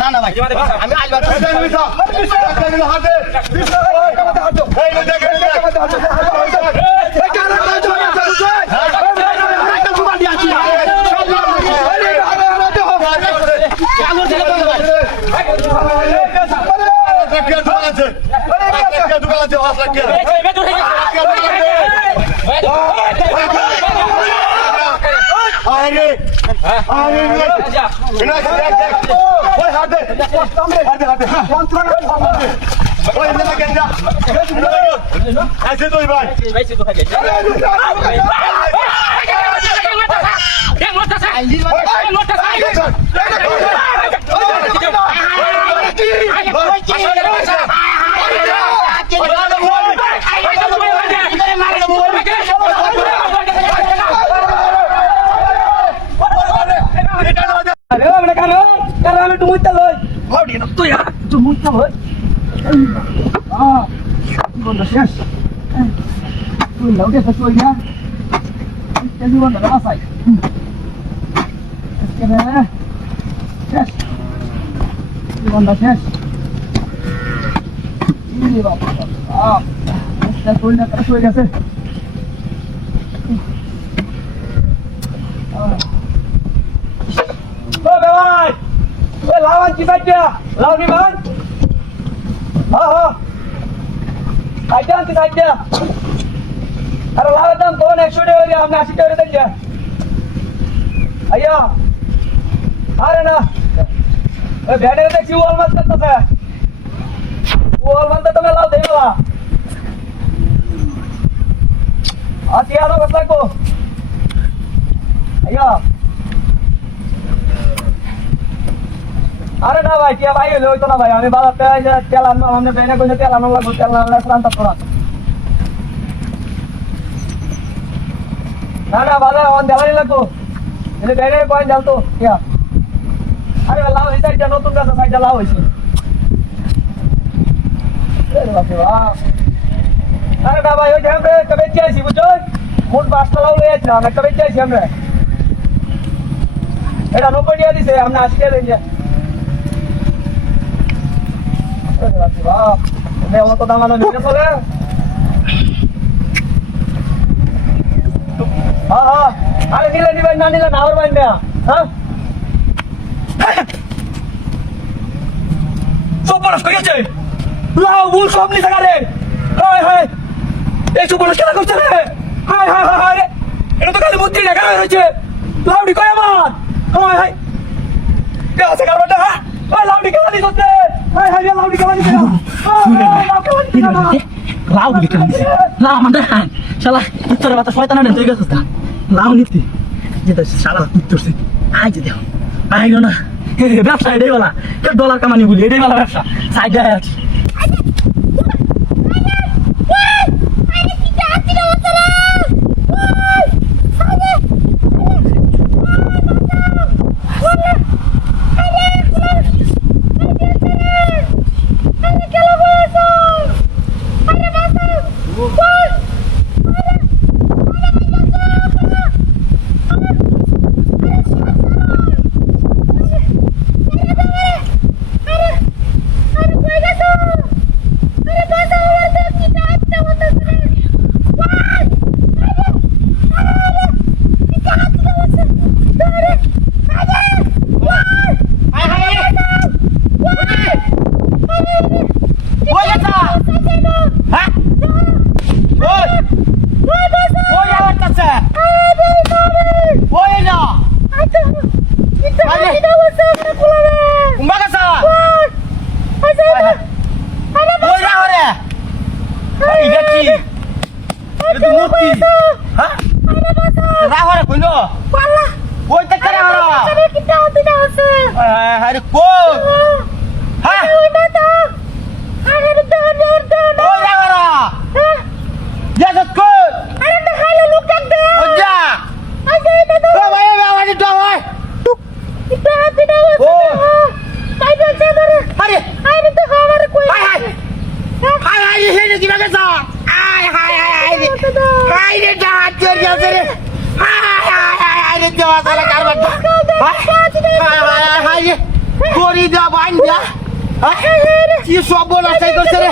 না না ভাই আমি আইবার lawan kita aja, lawan Iman. Aja kita aja. Kalau lawan dam kau nak sudah dia, am nasi dia aja. Ayah, ada na. Biar dia si wall mat kata saya. Wall mat tu मैं लाव देगा. आती आलो कसला को. Ayah. अरे ना भाई क्या भाई लो इतना भाई हमें बात पे तेल आना हमने पहले कुछ तेल आना लगा तेल आना लगा शांत थोड़ा ना बाला ऑन देवाली लगो ये पहले पॉइंट डाल तो क्या अरे लाओ इधर जानो तुम का साइड लाओ इसे अरे बाप रे वाह अरे ना भाई ये हमरे कबे चाहिए बुझो मोट पास्ता लाओ ले ना मैं कबे चाहिए हमरे एटा नो पड़िया दिसे हमने आज के लेंगे मैं वो तो दामानो नहीं बोले हाँ अरे नीला नीला ना नीला नावर बाइन में हाँ सुपर स्कोर क्या लाओ वुल शॉप नहीं सका रे हाय हाय ये सुपर स्कोर क्या करते हैं हाय हाय हाय हाय ये तो कल मुद्दी लगा रहे थे लाओ डिको या मान हाय हाय क्या सका बेटा हाय लाओ डिको नहीं सोचते हाय हाय लाओ डिको नहीं सका লাউ দিতে না আমাদের শালা উত্তরে বাতা শয়তান আনে তুই গেছস না লাউ নিতি যেটা শালা উত্তরছে আই যে দেখো আইলো না ব্যবসা এটাই বলা ডলার কামানি বলি এটাই বলা ব্যবসা সাইডে আছে গড়ি দা বাইন দা কি সব বনাশাই করছে রে